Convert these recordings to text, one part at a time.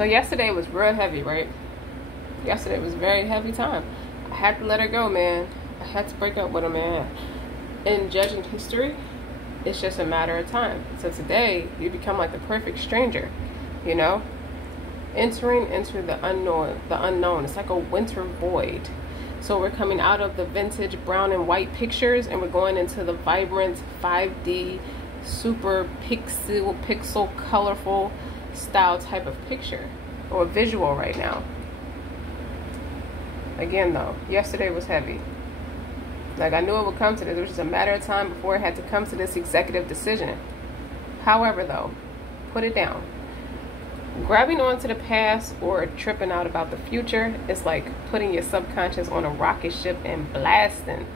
So yesterday was real heavy, right? Yesterday was a very heavy time. I had to let her go, man. I had to break up with her, man. In judging history, it's just a matter of time. So today, you become like the perfect stranger, you know? Entering into the unknown. It's like a winter void. So we're coming out of the vintage brown and white pictures, and we're going into the vibrant 5D, super pixel, colorful style type of picture or visual right now. Again though, yesterday was heavy. Like, I knew it would come to this. It was just a matter of time before it had to come to this executive decision. However though, put it down. Grabbing onto the past or tripping out about the future is like putting your subconscious on a rocket ship and blasting.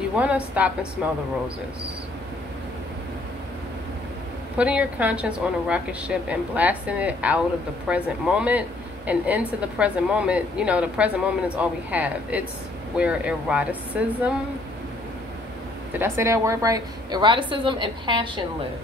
You want to stop and smell the roses. Putting your conscience on a rocket ship and blasting it out of the present moment and into the present moment. You know, the present moment is all we have. It's where eroticism, did I say that word right? Eroticism and passion live.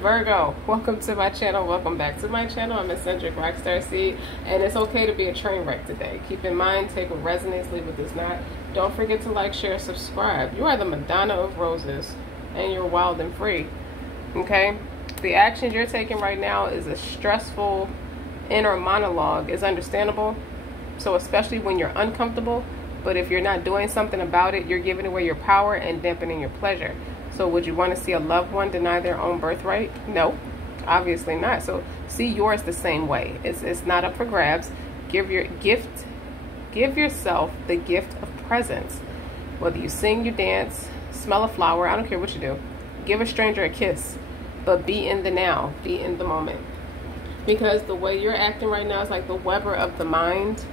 Virgo, welcome to my channel. Welcome back to my channel. I'm eccentric RockStar'Seed, and it's okay to be a train wreck today. Keep in mind, take what resonates, leave what does not. Don't forget to like, share, subscribe. You are the Madonna of roses, and you're wild and free. Okay? The actions you're taking right now is a stressful inner monologue. Is understandable. So especially when you're uncomfortable, but if you're not doing something about it, you're giving away your power and dampening your pleasure. So would you want to see a loved one deny their own birthright? No, obviously not. So see yours the same way. It's not up for grabs. Give yourself the gift of presence. Whether you sing, you dance, smell a flower, I don't care what you do. Give a stranger a kiss, but be in the now, be in the moment. Because the way you're acting right now is like the Weber of the mind.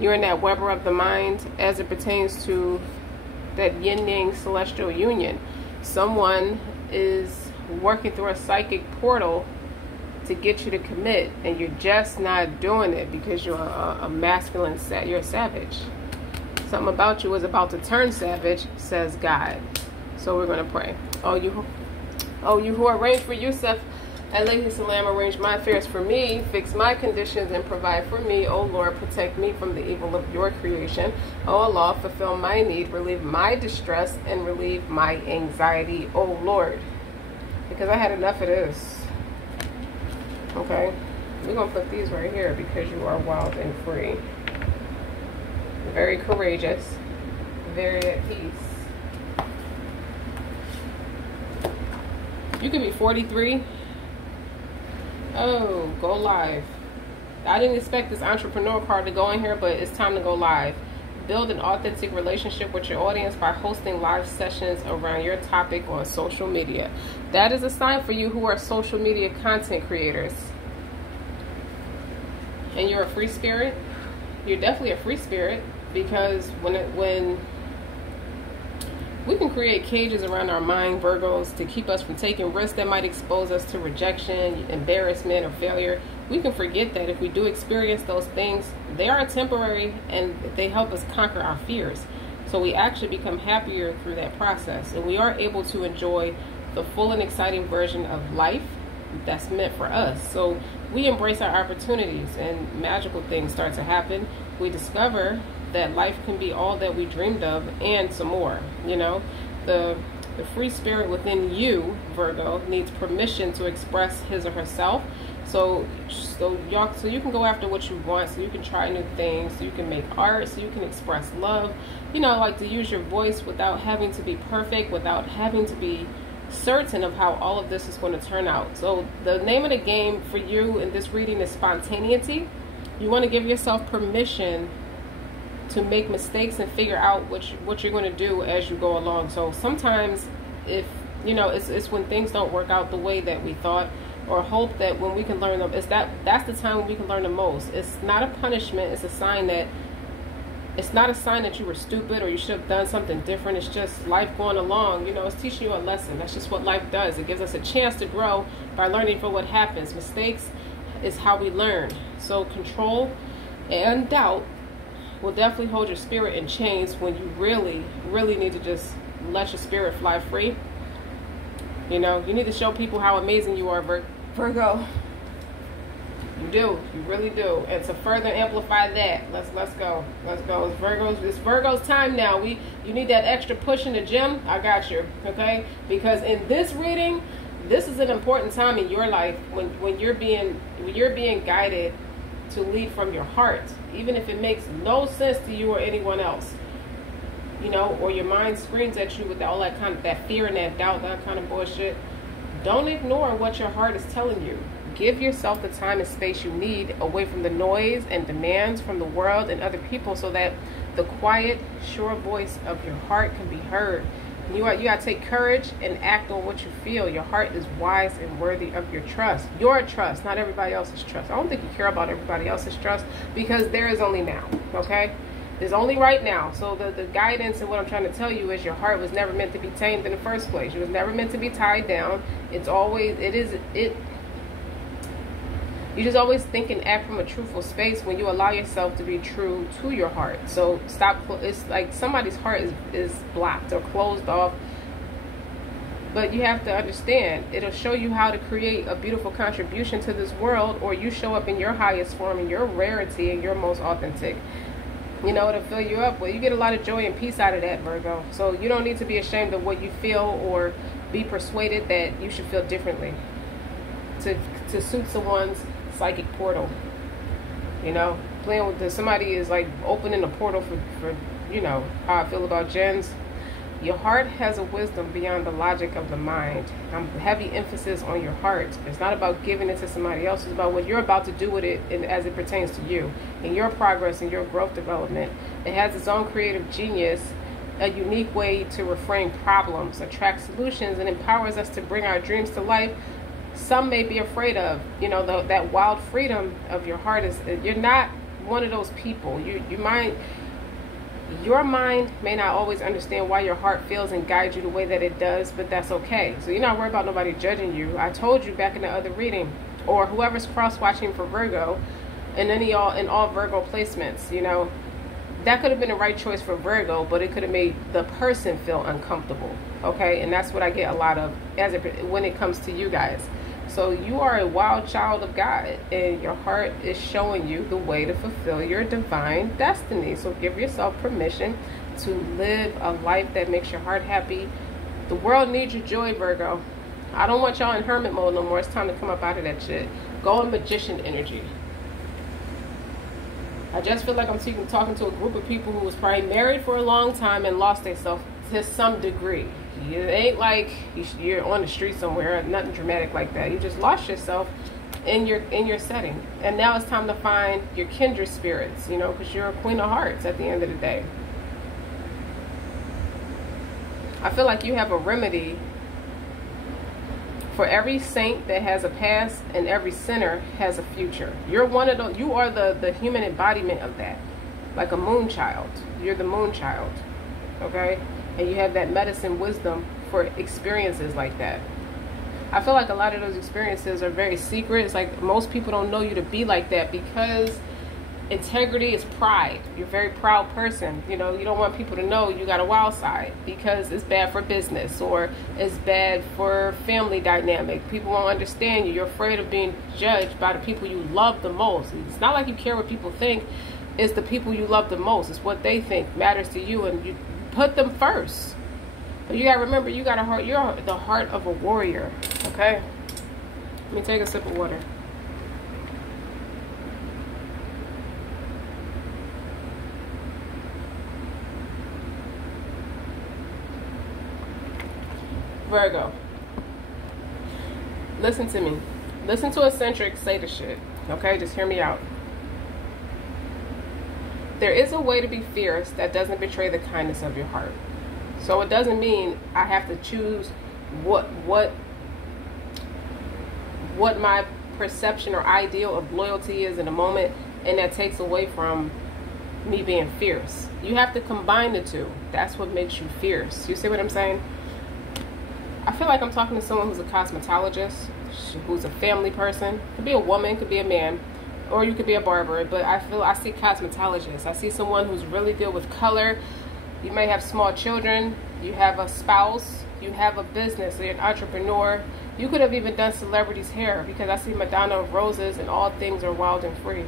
You're in that Weber of the mind as it pertains to that yin-yang celestial union. Someone is working through a psychic portal to get you to commit, and you're just not doing it because you're a masculine, you're a savage. Something about you is about to turn savage, says God. So we're going to pray. Oh, you who arrange for Yusuf, alayhi salam, arrange my affairs for me, fix my conditions and provide for me. O Lord, protect me from the evil of your creation. O Allah, fulfill my need, relieve my distress, and relieve my anxiety, O Lord. Because I had enough of this. Okay? We're going to put these right here because you are wild and free. Very courageous. Very at peace. You could be 43. Oh, go live. I didn't expect this entrepreneur card to go in here, but it's time to go live. Build an authentic relationship with your audience by hosting live sessions around your topic on social media. That is a sign for you who are social media content creators. And you're a free spirit. You're definitely a free spirit, because when we can create cages around our mind, Virgos, to keep us from taking risks that might expose us to rejection, embarrassment, or failure. We can forget that if we do experience those things, they are temporary and they help us conquer our fears. So we actually become happier through that process, and we are able to enjoy the full and exciting version of life that's meant for us. So we embrace our opportunities and magical things start to happen. We discover that life can be all that we dreamed of and some more. You know, the free spirit within you, Virgo, needs permission to express his or herself. So you can go after what you want, so you can try new things, so you can make art, so you can express love, you know, like to use your voice without having to be perfect, without having to be certain of how all of this is going to turn out. So the name of the game for you in this reading is spontaneity. You want to give yourself permission to make mistakes and figure out what you're going to do as you go along. So sometimes, if you know, it's when things don't work out the way that we thought or hope, that when we can learn them, that's the time when we can learn the most. It's not a punishment. It's a sign that it's not a sign that you were stupid or you should have done something different. It's just life going along. You know, it's teaching you a lesson. That's just what life does. It gives us a chance to grow by learning from what happens. Mistakes is how we learn. So control and doubt will definitely hold your spirit in chains when you really, really need to just let your spirit fly free. You know, you need to show people how amazing you are, Virgo. You do. You really do. And to further amplify that, let's go. Let's go. It's Virgo's time now. You need that extra push in the gym. I got you. Okay? Because in this reading, this is an important time in your life when you're being guided to lead from your heart, even if it makes no sense to you or anyone else. You know, or your mind screams at you with all that kind of that fear and that doubt, that kind of bullshit. Don't ignore what your heart is telling you. Give yourself the time and space you need away from the noise and demands from the world and other people so that the quiet, sure voice of your heart can be heard. You got to take courage and act on what you feel. Your heart is wise and worthy of your trust. Your trust, not everybody else's trust. I don't think you care about everybody else's trust because there is only now, okay? There's only right now. So the guidance and what I'm trying to tell you is your heart was never meant to be tamed in the first place. It was never meant to be tied down. You just always think and act from a truthful space when you allow yourself to be true to your heart. So stop. It's like somebody's heart is blocked or closed off. But you have to understand, it'll show you how to create a beautiful contribution to this world, or you show up in your highest form, in your rarity, and your most authentic. You know, it'll fill you up. Well, you get a lot of joy and peace out of that, Virgo. So you don't need to be ashamed of what you feel or be persuaded that you should feel differently to suit someone's psychic portal. You know, playing with somebody is like opening a portal for you know how I feel about gens. Your heart has a wisdom beyond the logic of the mind. Heavy emphasis on your heart. It's not about giving it to somebody else. It's about what you're about to do with it as it pertains to you and your progress and your growth development. It has its own creative genius, a unique way to reframe problems, attract solutions, and empowers us to bring our dreams to life. Some may be afraid of, you know, that wild freedom of your heart is, you're not one of those people. Your mind may not always understand why your heart feels and guides you the way that it does, but that's okay. So you're not worried about nobody judging you. I told you back in the other reading, or whoever's cross-watching for Virgo, and any in all Virgo placements, you know, that could have been the right choice for Virgo, but it could have made the person feel uncomfortable. Okay, and that's what I get a lot of when it comes to you guys. So you are a wild child of God, and your heart is showing you the way to fulfill your divine destiny. So give yourself permission to live a life that makes your heart happy. The world needs your joy, Virgo. I don't want y'all in hermit mode no more. It's time to come up out of that shit. Go in magician energy. I just feel like I'm talking to a group of people who was probably married for a long time and lost themselves to some degree. It ain't like you're on the street somewhere, nothing dramatic like that. You just lost yourself in your setting, and now it's time to find your kindred spirits, you know, because you're a queen of hearts at the end of the day. I feel like you have a remedy for every saint that has a past and every sinner has a future. You're one of those. You are the human embodiment of that, like a moon child. You're the moon child, okay? And you have that medicine wisdom for experiences like that. I feel like a lot of those experiences are very secret. It's like most people don't know you to be like that because integrity is pride. You're a very proud person. You know, you don't want people to know you got a wild side because it's bad for business or it's bad for family dynamic. People won't understand you. You're afraid of being judged by the people you love the most. It's not like you care what people think. It's the people you love the most. It's what they think matters to you, and you put them first. But you gotta remember, you got a heart. You're the heart of a warrior. Okay. Let me take a sip of water. Virgo, listen to me. Listen to eccentric say the shit. Okay, just hear me out. There is a way to be fierce that doesn't betray the kindness of your heart. So it doesn't mean I have to choose what my perception or ideal of loyalty is in a moment, and that takes away from me being fierce. You have to combine the two. That's what makes you fierce. You see what I'm saying? I feel like I'm talking to someone who's a cosmetologist, who's a family person. Could be a woman, could be a man. or you could be a barber, but I see cosmetologist. I see someone who's really good with color. You may have small children, you have a spouse, you have a business, you're an entrepreneur. You could have even done celebrities' hair, because I see Madonna of Roses and all things are wild and free.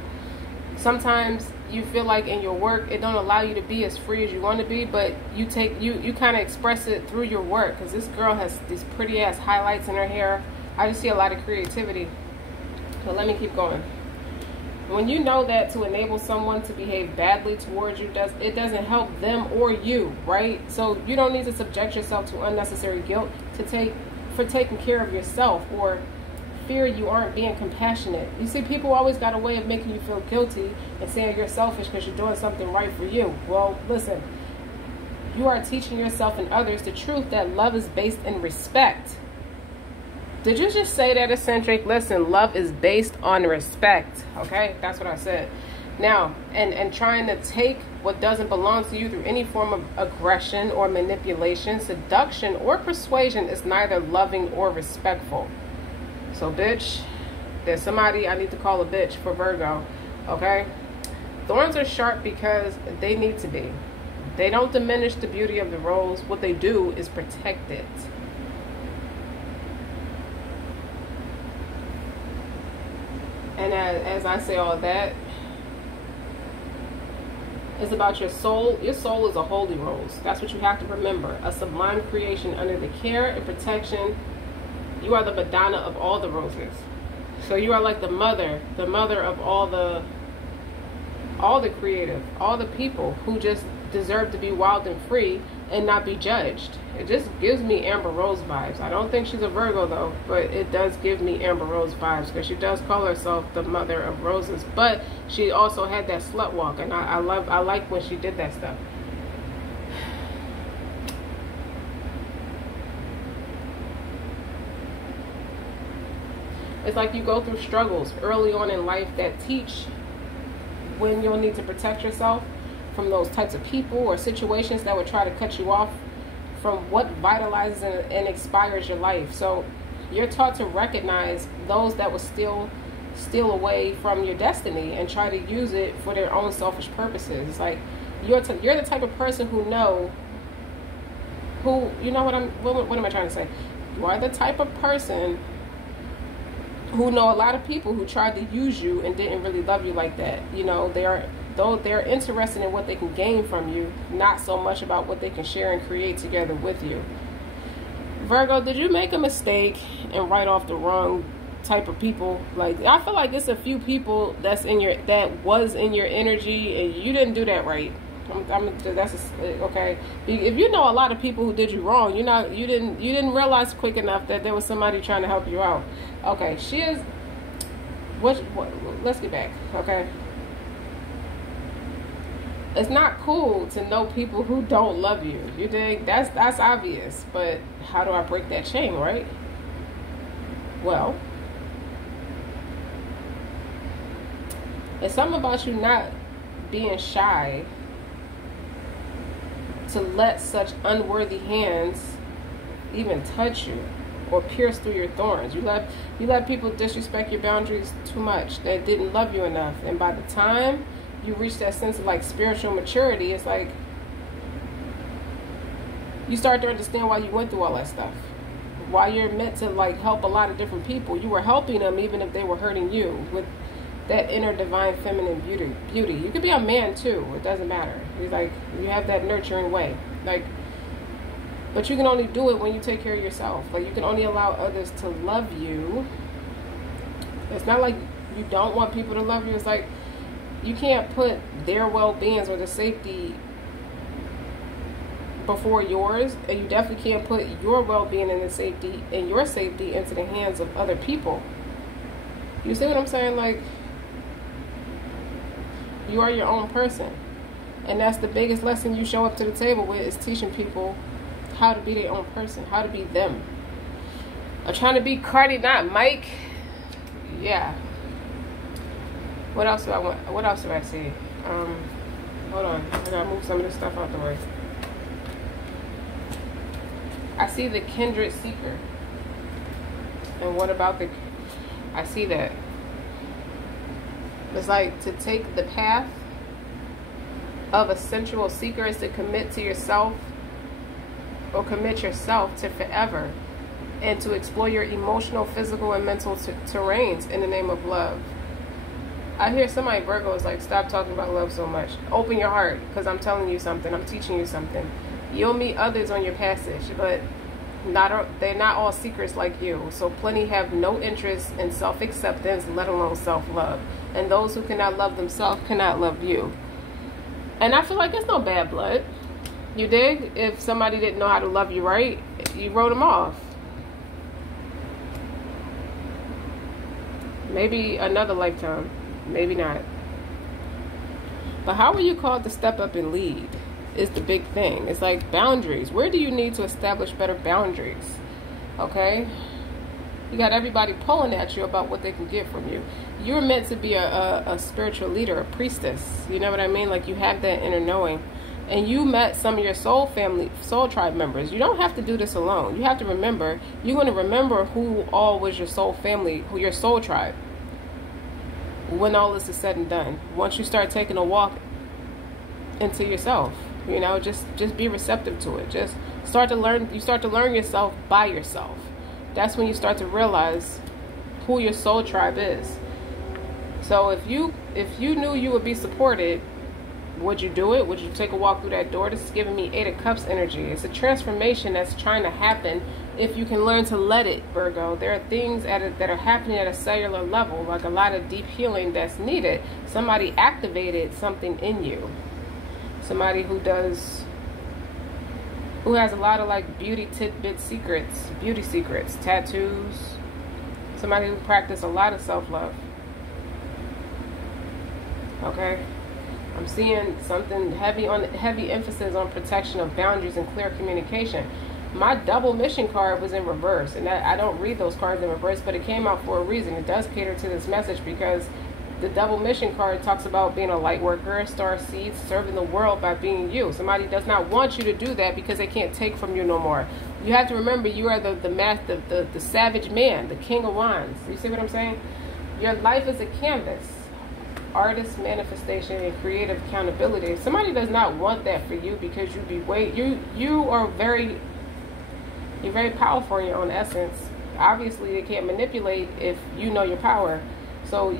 Sometimes you feel like in your work it don't allow you to be as free as you want to be, but you kind of express it through your work, because this girl has these pretty ass highlights in her hair. I just see a lot of creativity. So let me keep going. When you know that to enable someone to behave badly towards you, it doesn't help them or you, right? So you don't need to subject yourself to unnecessary guilt for taking care of yourself, or fear you aren't being compassionate. You see, people always got a way of making you feel guilty and saying you're selfish because you're doing something right for you. Well, listen, you are teaching yourself and others the truth that love is based in respect. Did you just say that, eccentric? Listen, love is based on respect. Okay, that's what I said. Now, and trying to take what doesn't belong to you through any form of aggression or manipulation, seduction, or persuasion is neither loving or respectful. So, bitch, there's somebody I need to call a bitch for Virgo. Okay? Thorns are sharp because they need to be. They don't diminish the beauty of the rose. What they do is protect it. And as I say all that, it's about your soul. Your soul is a holy rose. That's what you have to remember. A sublime creation under the care and protection. You are the Madonna of all the roses. So you are like the mother of all the creative, all the people who just deserve to be wild and free and not be judged. It just gives me Amber Rose vibes. I don't think she's a Virgo though, but it does give me Amber Rose vibes, because she does call herself the mother of roses, but she also had that slut walk, and I like when she did that stuff. It's like you go through struggles early on in life that teach when you'll need to protect yourself from those types of people or situations that would try to cut you off from what vitalizes and inspires your life. So you're taught to recognize those that will steal away from your destiny and try to use it for their own selfish purposes. It's like you're the type of person what am I trying to say? You are the type of person who know a lot of people who tried to use you and didn't really love you like that. You know, they're interested in what they can gain from you, not so much about what they can share and create together with you. Virgo, did you make a mistake and write off the wrong type of people? Like, I feel like it's a few people that was in your energy, and you didn't do that right. Okay. If you know a lot of people who did you wrong, you didn't realize quick enough that there was somebody trying to help you out. Okay, she is. Let's get back. Okay. It's not cool to know people who don't love you. You dig? That's obvious. But how do I break that chain, right? Well, it's something about you not being shy to let such unworthy hands even touch you or pierce through your thorns. You let people disrespect your boundaries too much. They didn't love you enough, and by the time you reach that sense of like spiritual maturity, it's like you start to understand why you went through all that stuff. Why you're meant to like help a lot of different people. You were helping them even if they were hurting you with that inner divine feminine beauty. You could be a man too. It doesn't matter. It's like you have that nurturing way. Like, but you can only do it when you take care of yourself. Like, you can only allow others to love you. It's not like you don't want people to love you. It's like you can't put their well-beings or the safety before yours, and you definitely can't put your well-being and your safety into the hands of other people. You see what I'm saying? Like, you are your own person, and that's the biggest lesson you show up to the table with, is teaching people how to be their own person, how to be them. I'm trying to be Cardi, not Mike. Yeah. What else do I want? What else do I see? Hold on, I gotta move some of this stuff out the way. I see the kindred seeker. And what about I see that. It's like to take the path of a sensual seeker is to commit to yourself, or commit yourself to forever, and to explore your emotional, physical, and mental terrains in the name of love. I hear somebody, Virgo, is like, stop talking about love so much. Open your heart, because I'm telling you something. I'm teaching you something. You'll meet others on your passage, but they're not all seekers like you. So plenty have no interest in self-acceptance, let alone self-love. And those who cannot love themselves cannot love you. And I feel like it's no bad blood. You dig? If somebody didn't know how to love you right, you wrote them off. Maybe another lifetime. Maybe not. But how are you called to step up and lead is the big thing. It's like boundaries. Where do you need to establish better boundaries? Okay? You got everybody pulling at you about what they can get from you. You're meant to be a spiritual leader, a priestess. You know what I mean? Like, you have that inner knowing. And you met some of your soul family, soul tribe members. You don't have to do this alone. You have to remember, you're going to remember who all was your soul family, who your soul tribe, when all this is said and done. Once you start taking a walk into yourself, you know, just be receptive to it. Just start to learn. You start to learn yourself by yourself. That's when you start to realize who your soul tribe is. So if you knew you would be supported, would you do it? Would you take a walk through that door? This is giving me 8 of Cups energy. It's a transformation that's trying to happen if you can learn to let it, Virgo. There are things that are happening at a cellular level, like a lot of deep healing that's needed. Somebody activated something in you. Somebody who has a lot of like beauty tidbit secrets, beauty secrets, tattoos. Somebody who practices a lot of self-love. Okay? I'm seeing something heavy emphasis on protection of boundaries and clear communication. My double mission card was in reverse, and I don't read those cards in reverse, but it came out for a reason. It does cater to this message because the double mission card talks about being a light worker, star seed, serving the world by being you. Somebody does not want you to do that because they can't take from you no more. You have to remember you are the savage man, the king of wands. You see what I'm saying? Your life is a canvas. Artist manifestation and creative accountability. Somebody does not want that for you because you're very powerful in your own essence. Obviously they can't manipulate if you know your power. So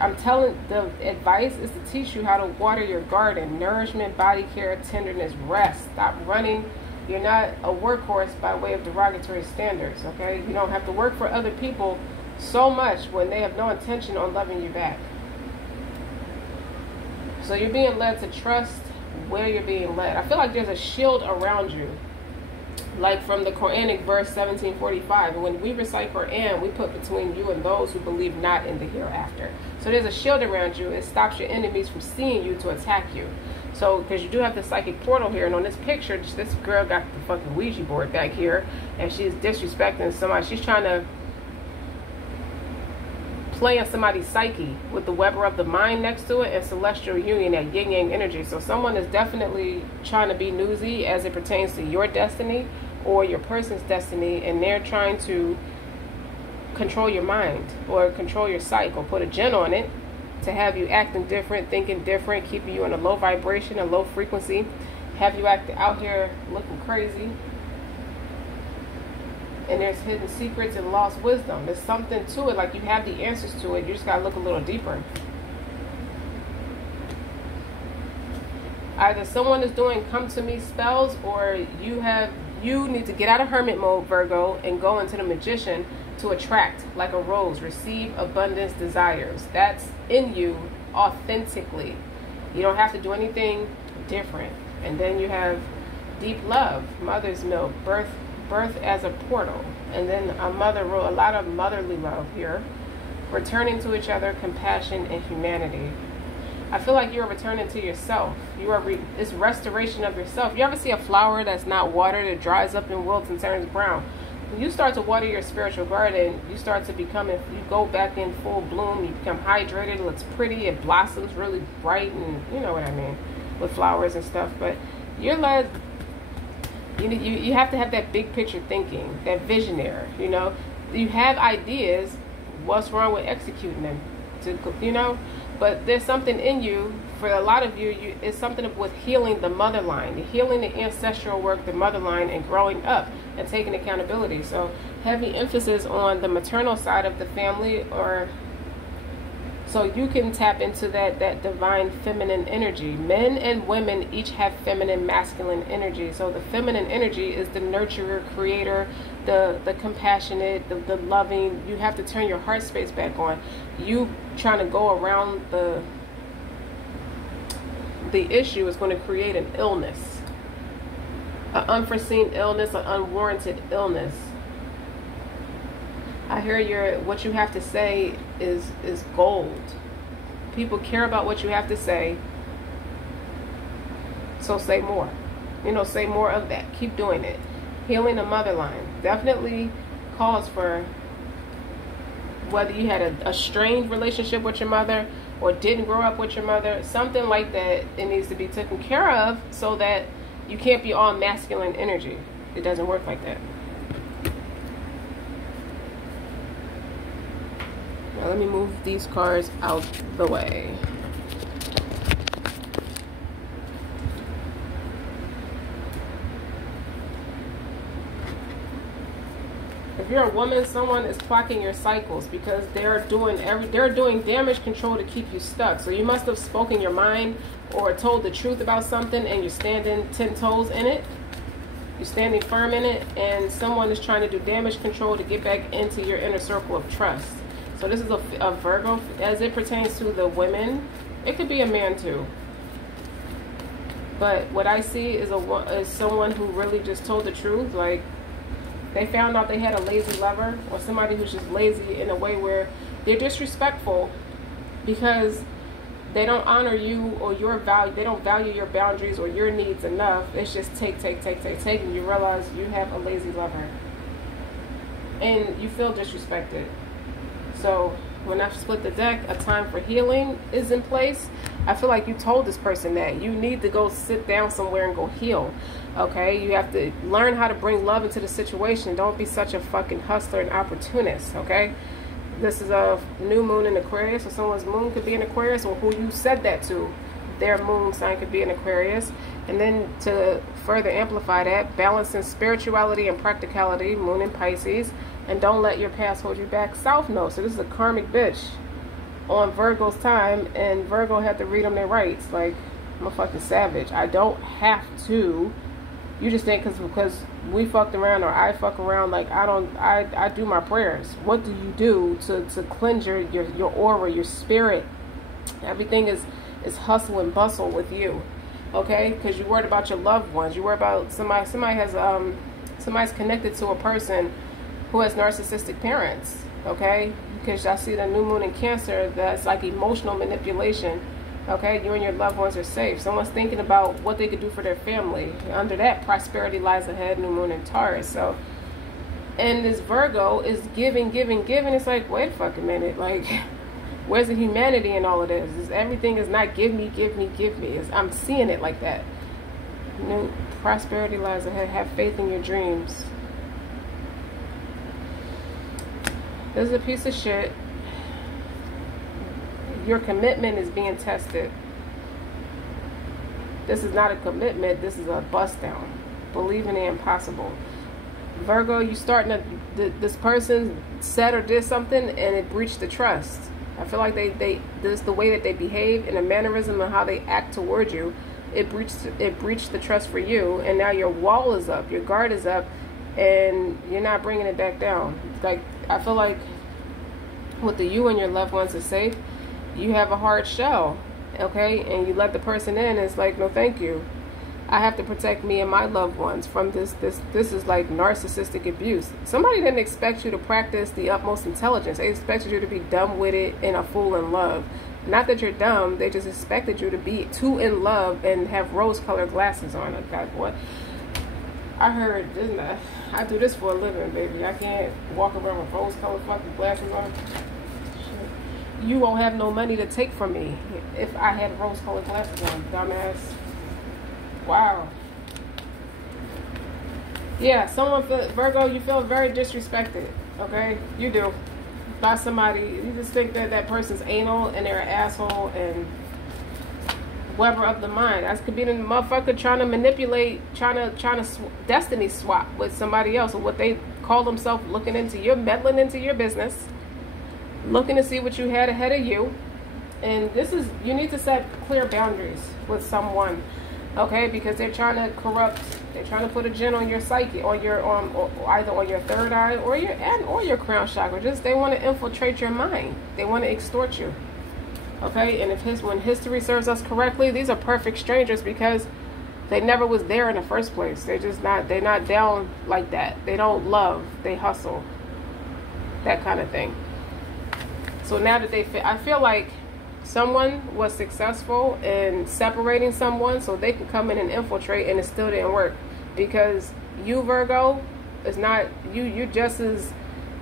I'm telling, the advice is to teach you how to water your garden. Nourishment, body care, tenderness, rest. Stop running. You're not a workhorse by way of derogatory standards, okay? You don't have to work for other people so much when they have no intention on loving you back. So you're being led to trust where you're being led. I feel like there's a shield around you. Like from the Quranic verse 1745. When we recite Quran, we put between you and those who believe not in the hereafter. So there's a shield around you. It stops your enemies from seeing you to attack you. So, because you do have the psychic portal here. And on this picture, this girl got the fucking Ouija board back here. And she's disrespecting somebody. She's trying to play on somebody's psyche with the Weber of the mind next to it and celestial union, that yin yang energy. So someone is definitely trying to be newsy as it pertains to your destiny or your person's destiny, and they're trying to control your mind or control your psyche or put a gin on it to have you acting different, thinking different, keeping you in a low vibration, a low frequency, have you out here looking crazy. And there's hidden secrets and lost wisdom. There's something to it, like you have the answers to it. You just gotta look a little deeper. Either someone is doing come to me spells, or you need to get out of hermit mode, Virgo, and go into the magician to attract like a rose, receive abundance desires. That's in you authentically. You don't have to do anything different. And then you have deep love, mother's milk, birth as a portal, and then a lot of motherly love here, returning to each other, compassion and humanity. I feel like you're returning to yourself. It's restoration of yourself. You ever see a flower that's not watered? It dries up and wilts and turns brown. When you start to water your spiritual garden, you start to become, if you go back in full bloom, you become hydrated, it looks pretty, it blossoms really bright, and you know what I mean with flowers and stuff. But you're led. You have to have that big picture thinking, that visionary, you know. You have ideas. What's wrong with executing them? But there's something in you, for a lot of you, it's something with healing the mother line, healing the ancestral work, the mother line, and growing up and taking accountability. So heavy emphasis on the maternal side of the family, or so you can tap into that divine feminine energy. Men and women each have feminine, masculine energy. So the feminine energy is the nurturer, creator, the compassionate, the loving. You have to turn your heart space back on. You trying to go around the issue is going to create an illness, an unforeseen illness, an unwarranted illness. I hear what you have to say is gold. People care about what you have to say, so say more. Say more of that. Keep doing it. Healing the mother line definitely calls for, whether you had a strained relationship with your mother or didn't grow up with your mother, something like that, it needs to be taken care of, so that you can't be all masculine energy. It doesn't work like that. Now let me move these cards out the way. If you're a woman, someone is clocking your cycles, because they're doing damage control to keep you stuck. So you must have spoken your mind or told the truth about something, and you're standing 10 toes in it. You're standing firm in it, and someone is trying to do damage control to get back into your inner circle of trust. So this is a Virgo as it pertains to the women. It could be a man too. But what I see is someone who really just told the truth. Like, they found out they had a lazy lover, or somebody who's just lazy in a way where they're disrespectful because they don't honor you or your value. They don't value your boundaries or your needs enough. It's just take, and you realize you have a lazy lover. And you feel disrespected. So when I split the deck, a time for healing is in place. I feel like you told this person that you need to go sit down somewhere and go heal. Okay, you have to learn how to bring love into the situation. Don't be such a fucking hustler and opportunist. Okay, this is a new moon in Aquarius, so someone's moon could be in Aquarius, or who you said that to, their moon sign could be in Aquarius. And then to further amplify that, balancing spirituality and practicality, moon in Pisces. And don't let your past hold you back, South Node. So this is a karmic bitch on Virgo's time, and Virgo had to read them their rights. Like, I'm a fucking savage. I don't have to. You just think because we fucked around, or I fuck around, like, I do my prayers. What do you do to cleanse your aura, your spirit? Everything is hustle and bustle with you. Okay? Because you're worried about your loved ones. You're worried about somebody's connected to a person who has narcissistic parents. Okay? Because I see the new moon in Cancer, that's like emotional manipulation. Okay, you and your loved ones are safe. Someone's thinking about what they could do for their family. Under that, prosperity lies ahead, new moon in Taurus. So, and this Virgo is giving. It's like, wait a fucking minute. Like, where's the humanity in all of this? Everything is not give me. I'm seeing it like that. Prosperity lies ahead. Have faith in your dreams. This is a piece of shit. Your commitment is being tested. This is not a commitment. This is a bust down. Believe in the impossible. Virgo, you starting to, this person said or did something and it breached the trust. I feel like this the way that they behave and the mannerism and how they act toward you, it breached the trust for you, and now your wall is up, your guard is up, and you're not bringing it back down. Like, I feel like with you and your loved ones are safe. You have a hard shell, okay, and you let the person in, it's like, no thank you. I have to protect me and my loved ones from this is like narcissistic abuse. Somebody didn't expect you to practice the utmost intelligence. They expected you to be dumb-witted and a fool in love. Not that you're dumb, they just expected you to be too in love and have rose-colored glasses on. Like, what? I heard, didn't I? I do this for a living, baby. I can't walk around with rose-colored fucking glasses on. You won't have no money to take from me if I had rose-colored glasses on, dumbass. Wow. Yeah, Virgo, you feel very disrespected, okay? You do. by somebody. You just think that that person's anal and they're an asshole and whatever of the mind. That could be the motherfucker trying to manipulate, trying to destiny swap with somebody else, or what they call themselves, looking into your, meddling into your business, looking to see what you had ahead of you. And this is, you need to set clear boundaries with someone, okay? Because they're trying to corrupt, they're trying to put a gin on your psyche, on your or either on your third eye or your crown chakra. Just they want to infiltrate your mind. They want to extort you, okay? And when history serves us correctly, these are perfect strangers because they never was there in the first place. They're not down like that. They don't love, they hustle, that kind of thing. So now that I feel like someone was successful in separating someone so they can come in and infiltrate, and it still didn't work. Because you, Virgo, is not, you just as,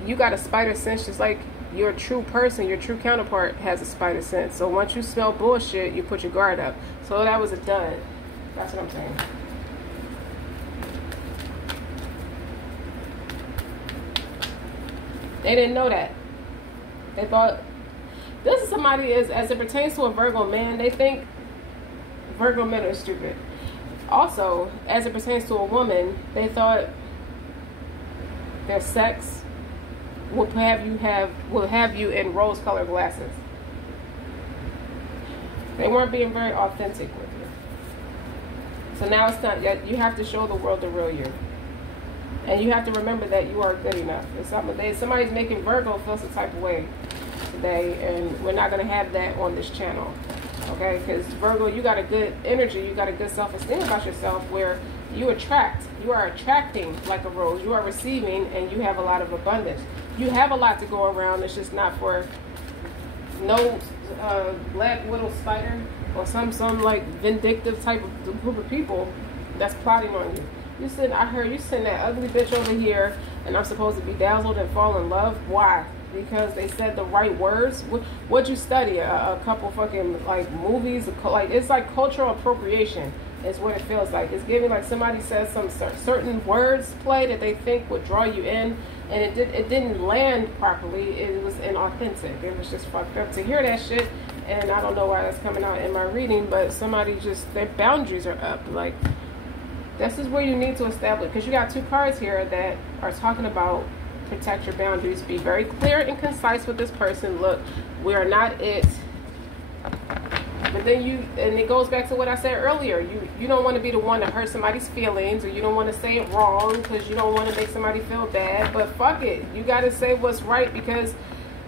you got a spider sense just like your true person, your true counterpart has a spider sense. So once you smell bullshit, you put your guard up. So that was a dud. That's what I'm saying. They didn't know that. They thought, this is somebody, as it pertains to a Virgo man, they think Virgo men are stupid. Also, as it pertains to a woman, they thought their sex will have you in rose-colored glasses. They weren't being very authentic with you. So now it's time, you have to show the world the real you. And you have to remember that you are good enough. If somebody's making Virgo feel some type of way today, and we're not going to have that on this channel, okay? Because Virgo, you got a good energy, you got a good self-esteem about yourself, where you are attracting like a rose, you are receiving, and you have a lot of abundance. You have a lot to go around. It's just not for no black widow spider or some like vindictive type of group of people that's plotting on you. I heard you send that ugly bitch over here, and I'm supposed to be dazzled and fall in love. Why? Because they said the right words. What'd you study? A couple fucking like movies? Like, it's like cultural appropriation is what it feels like. It's giving like somebody says some certain words play that they think would draw you in, and it didn't land properly. It was inauthentic. It was just fucked up to hear that shit. And I don't know why that's coming out in my reading, but somebody just, their boundaries are up. Like, this is where you need to establish, because you got two cards here that are talking about protect your boundaries. Be very clear and concise with this person. Look, we are not it. But then and it goes back to what I said earlier. You don't want to be the one to hurt somebody's feelings, or you don't want to say it wrong because you don't want to make somebody feel bad. But fuck it, you got to say what's right, because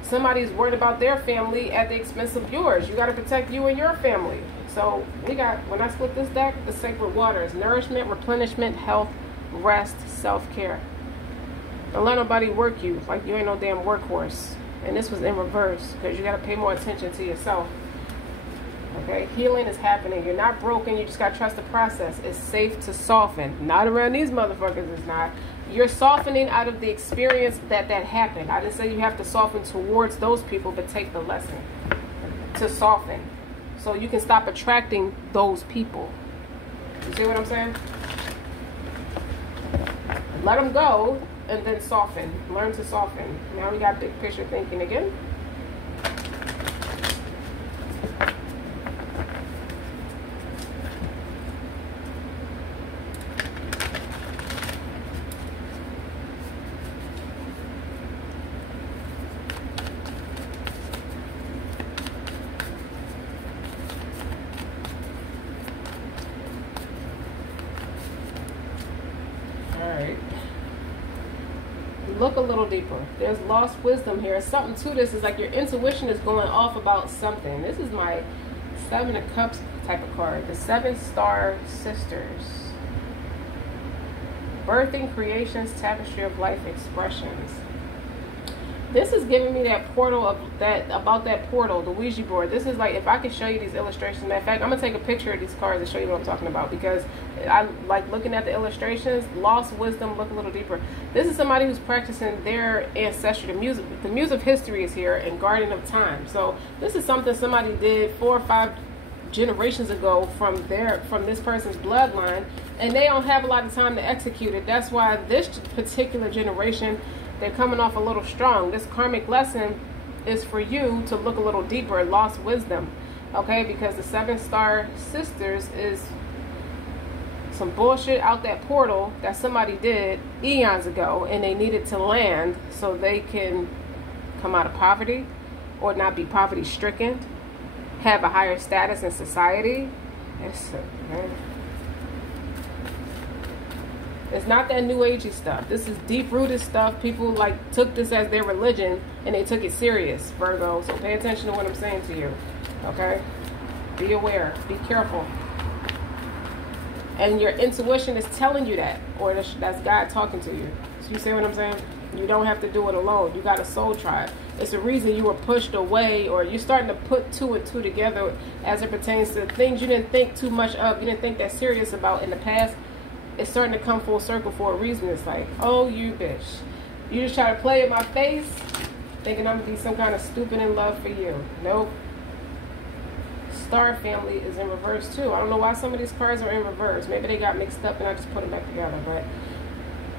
somebody's worried about their family at the expense of yours. You got to protect you and your family. So we got, when I split this deck, the sacred waters: nourishment, replenishment, health, rest, self-care. Don't let nobody work you like you ain't no damn workhorse. And this was in reverse, because you got to pay more attention to yourself. Okay, healing is happening. You're not broken. You just got to trust the process. It's safe to soften. Not around these motherfuckers, it's not. You're softening out of the experience that happened. I didn't say you have to soften towards those people, but take the lesson to soften, so you can stop attracting those people. You see what I'm saying? Let them go and then soften. Learn to soften. Now we got big picture thinking again. Look a little deeper. There's lost wisdom here. Something to this is like your intuition is going off about something. This is my Seven of Cups type of card. The 7-Star Sisters. Birthing creations, tapestry of life expressions. This is giving me that portal of about that portal, the Ouija board. This is like, if I could show you these illustrations. Matter of fact, I'm gonna take a picture of these cards and show you what I'm talking about, because I like looking at the illustrations. Lost wisdom. Look a little deeper. This is somebody who's practicing their ancestry. The muse of history is here, and guardian of time. So this is something somebody did 4 or 5 generations ago from this person's bloodline, and they don't have a lot of time to execute it. That's why this particular generation, they're coming off a little strong. This karmic lesson is for you to look a little deeper, lost wisdom, okay? Because the 7-star sisters is some bullshit out that portal that somebody did eons ago, and they needed to land so they can come out of poverty or not be poverty stricken, have a higher status in society. It's not that new agey stuff. This is deep rooted stuff. People like took this as their religion and they took it serious, Virgo. So pay attention to what I'm saying to you, okay? Be aware, be careful. And your intuition is telling you that, or that's God talking to you. So you see what I'm saying? You don't have to do it alone. You got a soul tribe. It's a reason you were pushed away, or you're starting to put 2 and 2 together as it pertains to things you didn't think too much of, you didn't think that serious about in the past. It's starting to come full circle for a reason. It's like, oh, you bitch. You just try to play in my face, thinking I'm going to be some kind of stupid in love for you. Nope. Star family is in reverse too. I don't know why some of these cards are in reverse. Maybe they got mixed up and I just put them back together. But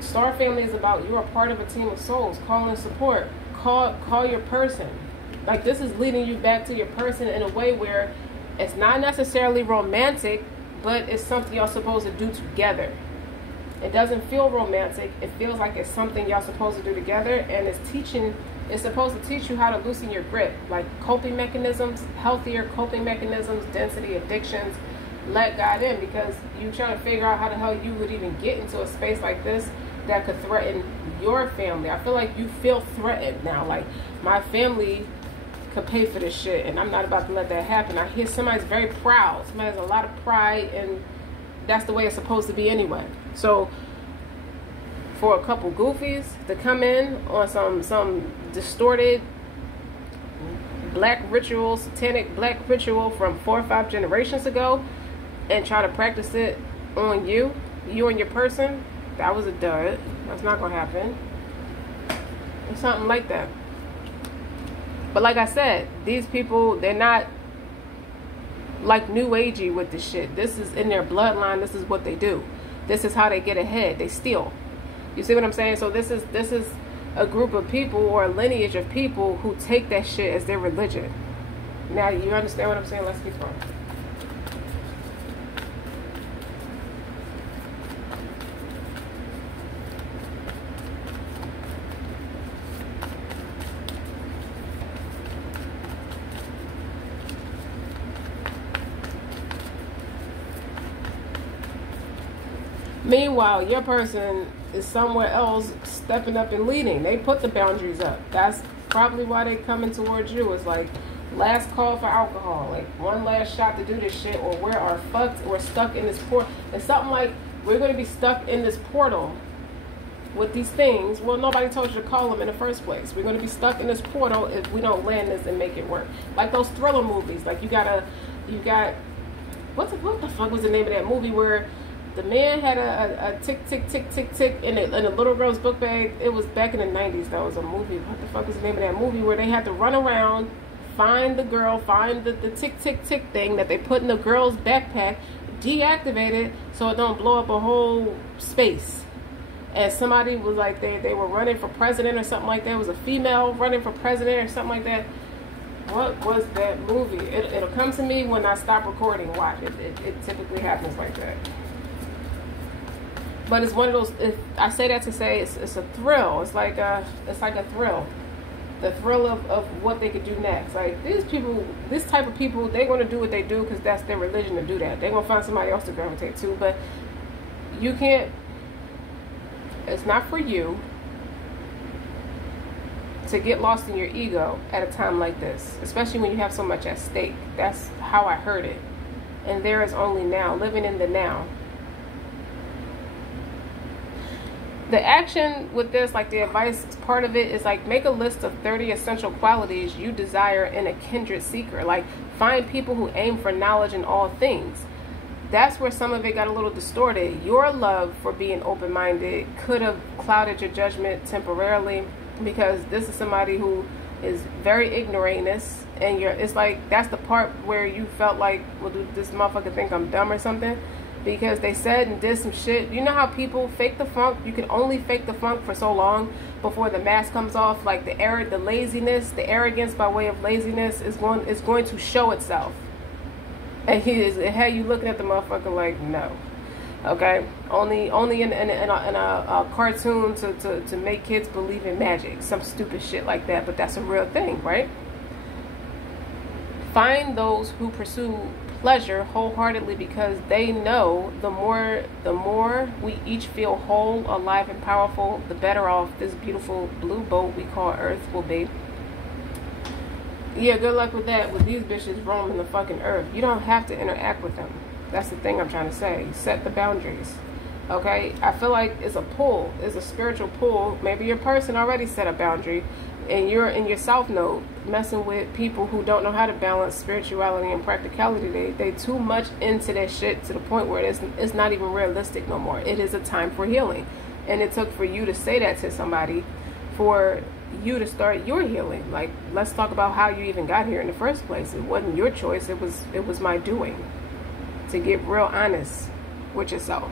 Star family is about you're a part of a team of souls. Call and support. Call your person. Like, this is leading you back to your person in a way where it's not necessarily romantic, but it's something y'all supposed to do together. It doesn't feel romantic. It feels like it's something y'all supposed to do together, and it's supposed to teach you how to loosen your grip, like coping mechanisms, healthier coping mechanisms, density, addictions. Let God in, because you're trying to figure out how the hell you would even get into a space like this that could threaten your family. I feel like you feel threatened now, like my family could pay for this shit and I'm not about to let that happen. I hear somebody's very proud. Somebody has a lot of pride, and that's the way it's supposed to be anyway. So for a couple goofies to come in on some distorted black ritual, satanic black ritual from 4 or 5 generations ago, and try to practice it on you and your person, that was a dud. That's not gonna happen. It's something like that. But like I said, these people, they're not like new agey with this shit. This is in their bloodline. This is what they do. This is how they get ahead. They steal. You see what I'm saying? So this is a group of people, or a lineage of people, who take that shit as their religion. Now you understand what I'm saying? Let's keep going. Meanwhile, your person is somewhere else stepping up and leading. They put the boundaries up. That's probably why they coming towards you. It's like last call for alcohol. Like one last shot to do this shit, or we are fucked. We're stuck in this portal. It's something like we're going to be stuck in this portal with these things. Well, nobody told you to call them in the first place. We're going to be stuck in this portal if we don't land this and make it work. Like those thriller movies. Like you got what the fuck was the name of that movie where the man had a tick, tick, tick, tick, tick in a little girl's book bag? It was back in the 90s. That was a movie. What the fuck was the name of that movie? Where they had to run around, find the girl, find the tick, tick, tick thing that they put in the girl's backpack, deactivate it so it don't blow up a whole space. And somebody was like, they were running for president or something like that. It was a female running for president or something like that. What was that movie? It'll come to me when I stop recording. Watch it. It typically happens like that. But it's one of those. I say that to say it's a thrill. It's like a thrill, the thrill of what they could do next. Like these people, this type of people, they're going to do what they do because that's their religion to do that. They're going to find somebody else to gravitate to. But you can't. It's not for you to get lost in your ego at a time like this, especially when you have so much at stake. That's how I heard it. And there is only now, living in the now. The action with this, like the advice part of it, is like make a list of 30 essential qualities you desire in a kindred seeker. Like find people who aim for knowledge in all things. That's where some of it got a little distorted. Your love for being open-minded could have clouded your judgment temporarily, because this is somebody who is very ignoramus, and it's like, that's the part where you felt like, well, do this motherfucker think I'm dumb or something? Because they said and did some shit. You know how people fake the funk? You can only fake the funk for so long before the mask comes off. Like the laziness, the arrogance by way of laziness is going to show itself. And it had you looking at the motherfucker like, no. Okay? Only in a cartoon to make kids believe in magic. Some stupid shit like that. But that's a real thing, right? Find those who pursue pleasure wholeheartedly, because they know the more we each feel whole, alive, and powerful, the better off this beautiful blue boat we call Earth will be. Yeah, good luck with that, with these bitches roaming the fucking earth. You don't have to interact with them. That's the thing I'm trying to say. Set the boundaries. Okay? I feel like it's a pull. It's a spiritual pull. Maybe your person already set a boundary, and you're in your south node messing with people who don't know how to balance spirituality and practicality. They too much into that shit to the point where it's not even realistic no more. It is a time for healing. And it took for you to say that to somebody for you to start your healing. Like, let's talk about how you even got here in the first place. It wasn't your choice. It was my doing. To get real honest with yourself.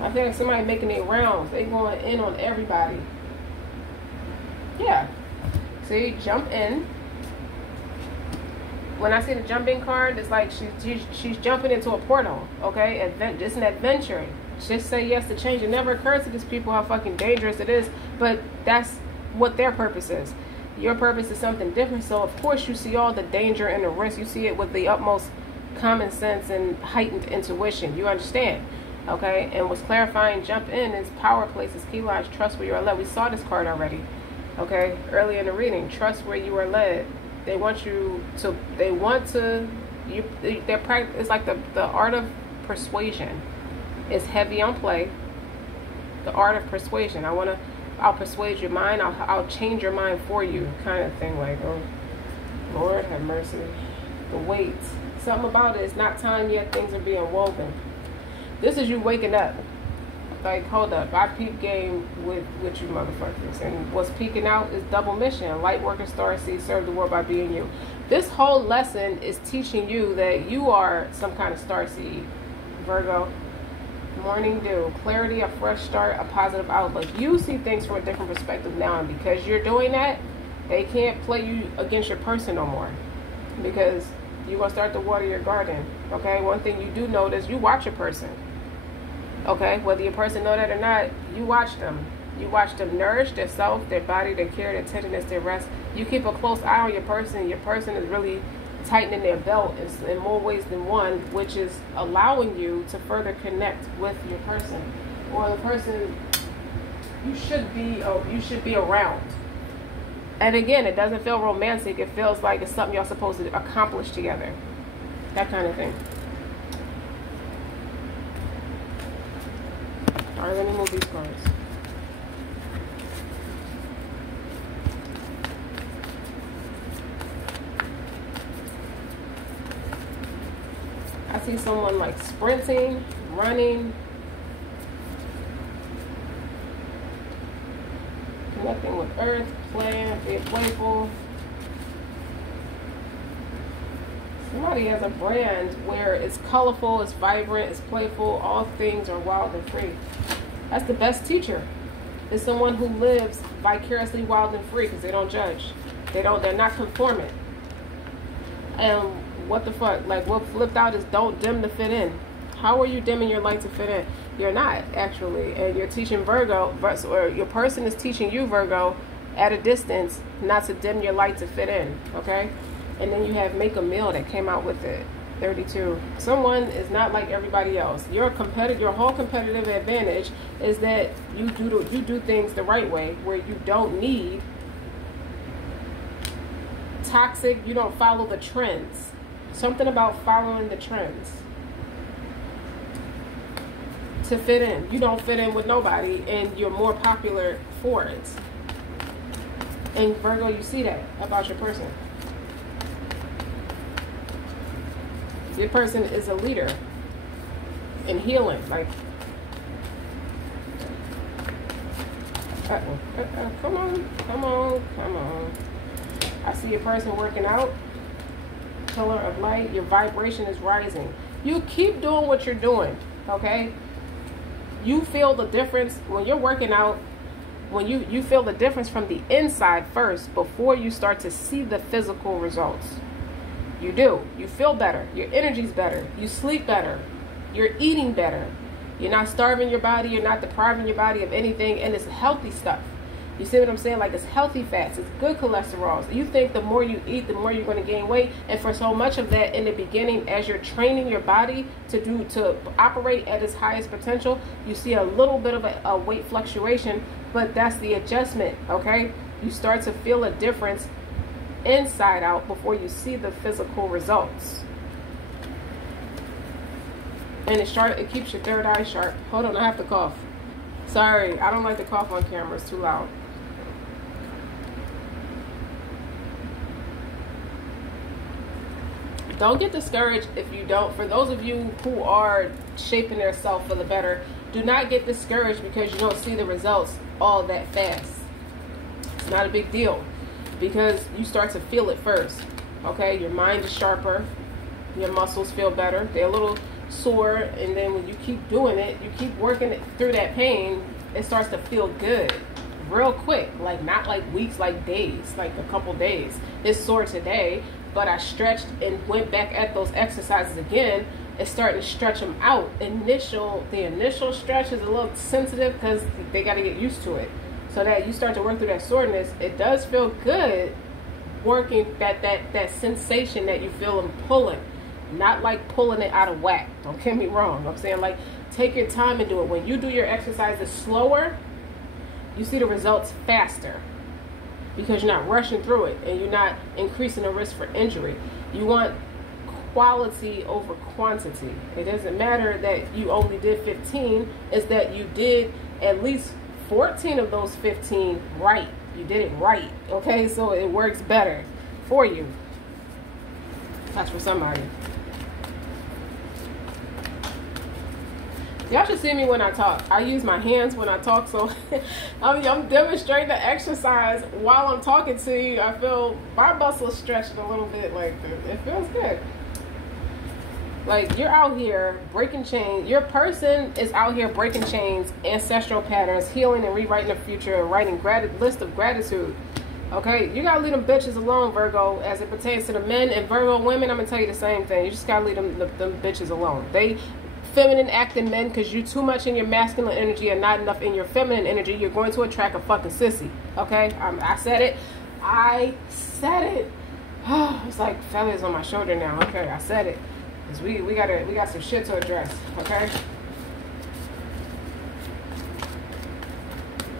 I think somebody making their rounds. They going in on everybody. Yeah. See, jump in. When I see the jump in card, it's like she's jumping into a portal. Okay, it's an adventure. Just say yes to change. It never occurs to these people how fucking dangerous it is, but that's what their purpose is. Your purpose is something different. So of course you see all the danger and the risk. You see it with the utmost common sense and heightened intuition. You understand. Okay, and what's clarifying jump in is power places, key lines, trust where you are led. We saw this card already, okay, earlier in the reading. Trust where you are led. They want you to, it's like the art of persuasion is heavy on play. The art of persuasion. I'll persuade your mind, I'll change your mind for you, kind of thing. Like, oh, Lord have mercy. The weight. Something about it, it's not time yet, things are being woven. This is you waking up. Like, hold up, I peep game with you motherfuckers. And what's peeking out is double mission. Light worker, starseed, serve the world by being you. This whole lesson is teaching you that you are some kind of starseed. Virgo. Morning dew. Clarity, a fresh start, a positive outlook. You see things from a different perspective now. And because you're doing that, they can't play you against your person no more. Because you're going to start to water your garden. Okay? One thing you do notice, you watch a person. Okay, whether your person know that or not, you watch them. You watch them nourish their self, their body, their care, their tenderness, their rest. You keep a close eye on your person. Your person is really tightening their belt in more ways than one, which is allowing you to further connect with your person, or the person you should be around. And again, it doesn't feel romantic. It feels like it's something y'all supposed to accomplish together. That kind of thing. Alright, let me move these cards. I see someone like sprinting, running, connecting with earth, playing, being playful. Somebody has a brand where it's colorful, it's vibrant, it's playful, all things are wild and free. That's the best teacher. It's someone who lives vicariously wild and free because they don't judge. They're not conformant. And what the fuck? Like, what flipped out is don't dim to fit in. How are you dimming your light to fit in? You're not, actually. And you're teaching Virgo, or your person is teaching you, Virgo, at a distance, not to dim your light to fit in, okay? And then you have make a meal that came out with it. 32. Someone is not like everybody else. Your whole competitive advantage is that you do things the right way, where you don't need toxic, you don't follow the trends. Something about following the trends to fit in. You don't fit in with nobody, and you're more popular for it. And Virgo, you see that about your person. Your person is a leader in healing. Like, come on. I see your person working out. Pillar of light. Your vibration is rising. You keep doing what you're doing, okay? You feel the difference when you're working out. When you feel the difference from the inside first before you start to see the physical results. You do. You feel better. Your energy's better. You sleep better. You're eating better. You're not starving your body. You're not depriving your body of anything. And it's healthy stuff. You see what I'm saying? Like, it's healthy fats. It's good cholesterol. You think the more you eat, the more you're going to gain weight. And for so much of that in the beginning, as you're training your body to operate at its highest potential, you see a little bit of a weight fluctuation. But that's the adjustment, okay? You start to feel a difference inside out before you see the physical results. And it keeps your third eye sharp. Hold on, I have to cough. Sorry, I don't like to cough on camera. It's too loud. Don't get discouraged if you don't. For those of you who are shaping their self for the better, do not get discouraged because you don't see the results all that fast. It's not a big deal because you start to feel it first. Okay, your mind is sharper, your muscles feel better. They're a little sore, and then when you keep doing it, you keep working it through that pain, it starts to feel good real quick. Like, not like weeks, like days, like a couple days. It's sore today, but I stretched and went back at those exercises again. It's starting to stretch them out. The initial stretch is a little sensitive because they got to get used to it. So that you start to work through that soreness, it does feel good working that sensation that you feel in pulling. Not like pulling it out of whack. Don't get me wrong. I'm saying, like, take your time and do it. When you do your exercises slower, you see the results faster because you're not rushing through it and you're not increasing the risk for injury. You want quality over quantity. It doesn't matter that you only did 15. It's that you did at least 14 of those 15 right. You did it right. Okay, so it works better for you. That's for somebody. Y'all should see me when I talk. I use my hands when I talk, so I'm demonstrating the exercise while I'm talking to you. I feel my muscles stretching a little bit. Like, it feels good. Like, you're out here breaking chains. Your person is out here breaking chains, ancestral patterns, healing and rewriting the future, and writing list of gratitude. Okay, you gotta leave them bitches alone, Virgo, as it pertains to the men. And Virgo women, I'm gonna tell you the same thing. You just gotta leave them bitches alone. They feminine acting men, because you too much in your masculine energy and not enough in your feminine energy. You're going to attract a fucking sissy. Okay, I said it. It's like feathers on my shoulder now. Okay, I said it. Cause we got some shit to address. Okay.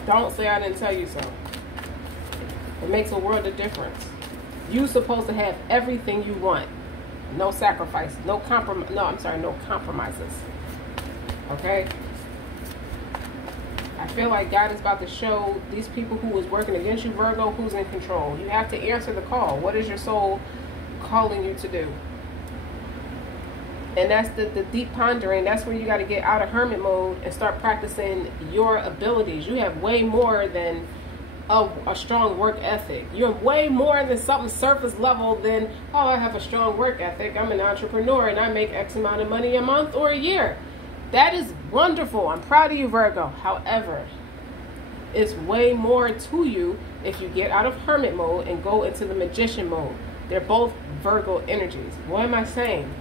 Don't say I didn't tell you so. It makes a world of difference. You're supposed to have everything you want. No sacrifice. No compromises. Okay? I feel like God is about to show these people who was working against you, Virgo, who's in control. You have to answer the call. What is your soul calling you to do? And that's the deep pondering. That's where you got to get out of hermit mode and start practicing your abilities. You have way more than a strong work ethic. You're way more than something surface level than, oh, I have a strong work ethic. I'm an entrepreneur and I make X amount of money a month or a year. That is wonderful. I'm proud of you, Virgo. However, it's way more to you if you get out of hermit mode and go into the magician mode. They're both Virgo energies. What am I saying?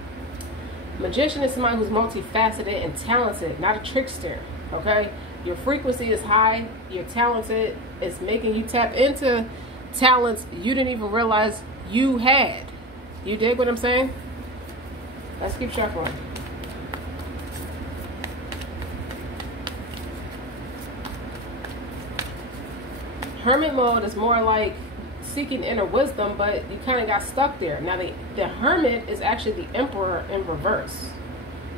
Magician is somebody who's multifaceted and talented, not a trickster. Okay? Your frequency is high. You're talented. It's making you tap into talents you didn't even realize you had. You dig what I'm saying? Let's keep shuffling. Hermit mode is more like seeking inner wisdom, but you kind of got stuck there. Now, the hermit is actually the emperor in reverse.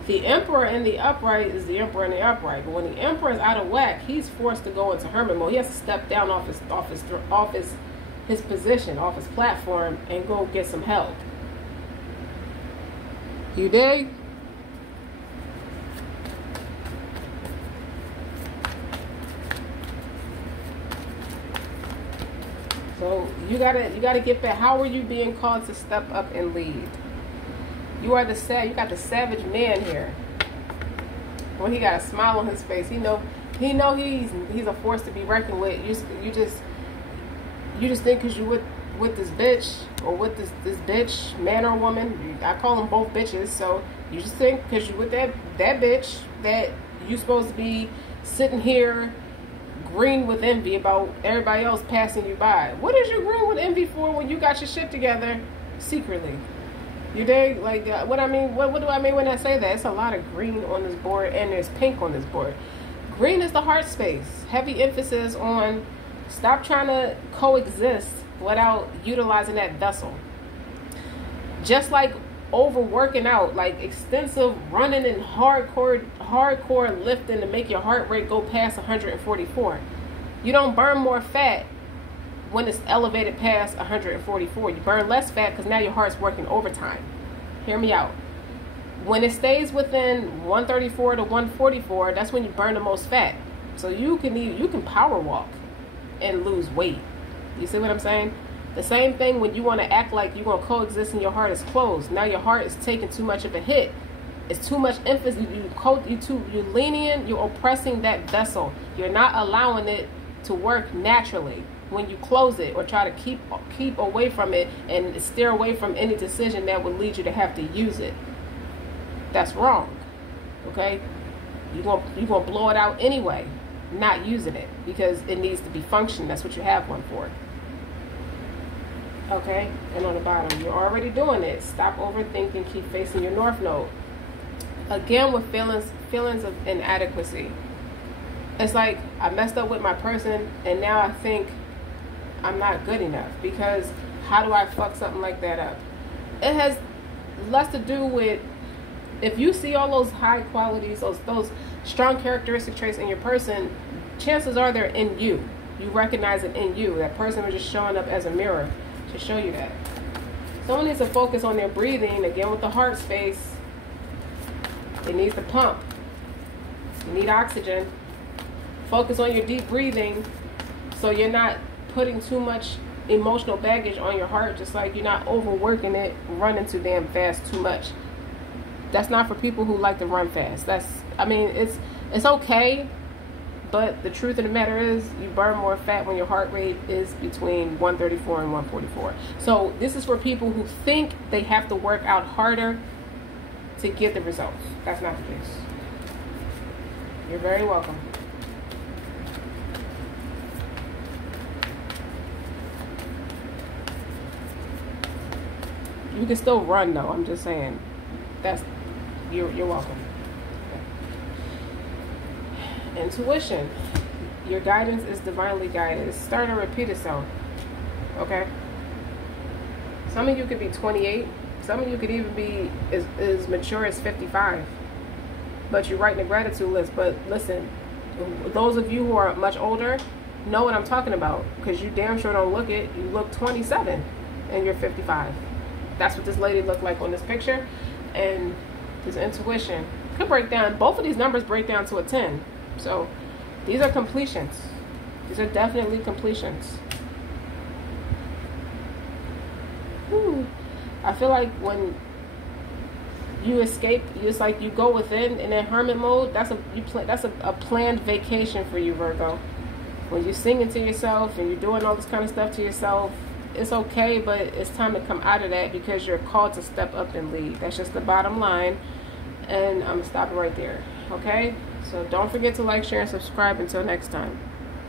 The emperor in the upright is the emperor in the upright. But when the emperor is out of whack, he's forced to go into hermit mode. He has to step down off his his position, off his platform, and go get some help. You dig? So you gotta get back. How are you being called to step up and lead? You got the savage man here. When he got a smile on his face, he know he's a force to be reckoned with. You just think because you with this bitch, or with this bitch, man or woman, I call them both bitches. So you just think because you with that bitch that you supposed to be sitting here green with envy about everybody else passing you by. What is you green with envy for when you got your shit together secretly? You dig? Like, what I mean, what do I mean when I say that? It's a lot of green on this board, and there's pink on this board. Green is the heart space. Heavy emphasis on stop trying to coexist without utilizing that vessel. Just like overworking out, like extensive running and hardcore lifting to make your heart rate go past 144. You don't burn more fat when it's elevated past 144. You burn less fat because now your heart's working overtime. Hear me out. When it stays within 134 to 144, that's when you burn the most fat. So you can power walk and lose weight. You see what I'm saying? The same thing when you want to act like you're going to coexist and your heart is closed. Now your heart is taking too much of a hit. It's too much emphasis. You're lenient. You're oppressing that vessel. You're not allowing it to work naturally. When you close it or try to keep away from it and steer away from any decision that would lead you to have to use it, that's wrong. Okay, you're gonna blow it out anyway, not using it because it needs to be functioning. That's what you have one for. Okay, and on the bottom, you're already doing it. Stop overthinking. Keep facing your north node. Again, with feelings of inadequacy. It's like I messed up with my person, and now I think I'm not good enough, because how do I fuck something like that up? It has less to do with, if you see all those high qualities, those strong characteristic traits in your person, chances are they're in you. You recognize it in you. That person was just showing up as a mirror to show you that. Someone needs to focus on their breathing. Again, with the heart space, it needs to pump. You need oxygen. Focus on your deep breathing so you're not putting too much emotional baggage on your heart, just like you're not overworking it, running too damn fast too much. That's not for people who like to run fast. It's okay, but the truth of the matter is you burn more fat when your heart rate is between 134 and 144. So this is for people who think they have to work out harder to get the results. That's not the case. You're very welcome. You can still run though. I'm just saying. You're welcome. Okay. Intuition. Your guidance is divinely guided. It's starting to repeat itself. Okay. Some of you could be 28. Some of you could even be as mature as 55. But you're writing a gratitude list. But listen, those of you who are much older know what I'm talking about, because you damn sure don't look it. You look 27 and you're 55. That's what this lady looked like on this picture. And his intuition could break down. Both of these numbers break down to a 10. So these are completions. These are definitely completions. I feel like when you escape, it's like you go within in that hermit mode. That's a planned vacation for you, Virgo. When you're singing to yourself and you're doing all this kind of stuff to yourself, it's okay, but it's time to come out of that, because you're called to step up and lead. That's just the bottom line. And I'm gonna stop it right there. Okay? So don't forget to like, share, and subscribe. Until next time.